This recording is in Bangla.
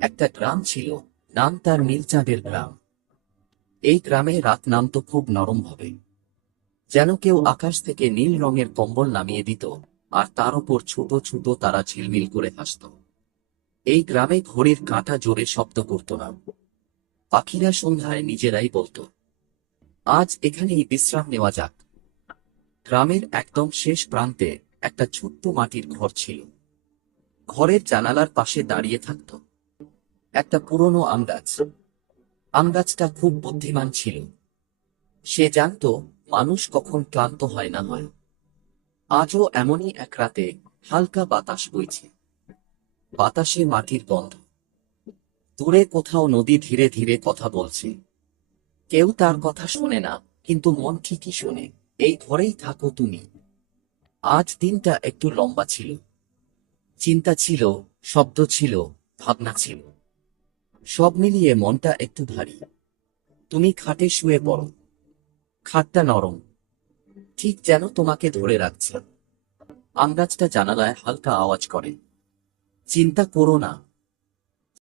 একটা গ্রাম ছিল, নাম তার নীলচাঁদের গ্রাম। এই গ্রামে রাত নামতো খুব নরম ভাবে, যেন কেউ আকাশ থেকে নীল রঙের কম্বল নামিয়ে দিত, আর তার উপর ছোট ছোট তারা ঝিলমিল করে হাসত। এই গ্রামে ঘড়ির কাঁটা জোরে শব্দ করত না। পাখিরা সন্ধ্যায় নিজেরাই বলতো, আজ এখানেই বিশ্রাম নেওয়া যাক। গ্রামের একদম শেষ প্রান্তে একটা ছোট্ট মাটির ঘর ছিল। ঘরের জানালার পাশে দাঁড়িয়ে থাকত একটা পুরনো আম গাছ। আম গাছটা খুব বুদ্ধিমান ছিল। সে জানতো মানুষ কখন ক্লান্ত হয় না হয়। আজও এমনই এক রাতে হালকা বাতাস বইছে, বাতাসে মাটির গন্ধ। দূরে কোথাও নদী ধীরে ধীরে কথা বলছে। কেউ তার কথা শোনে না, কিন্তু মন ঠিকই শোনে। এই ঘরেই থাকো তুমি। আজ দিনটা একটু লম্বা ছিল। চিন্তা ছিল, শব্দ ছিল, ভাবনা ছিল। সব মিলিয়ে মনটা একটু ভারী। তুমি খাটে শুয়ে পড়ো। খাটটা নরম, ঠিক যেন তোমাকে ধরে রাখছে। আমগাছটা জানালায় হালকা আওয়াজ করে, চিন্তা করো না,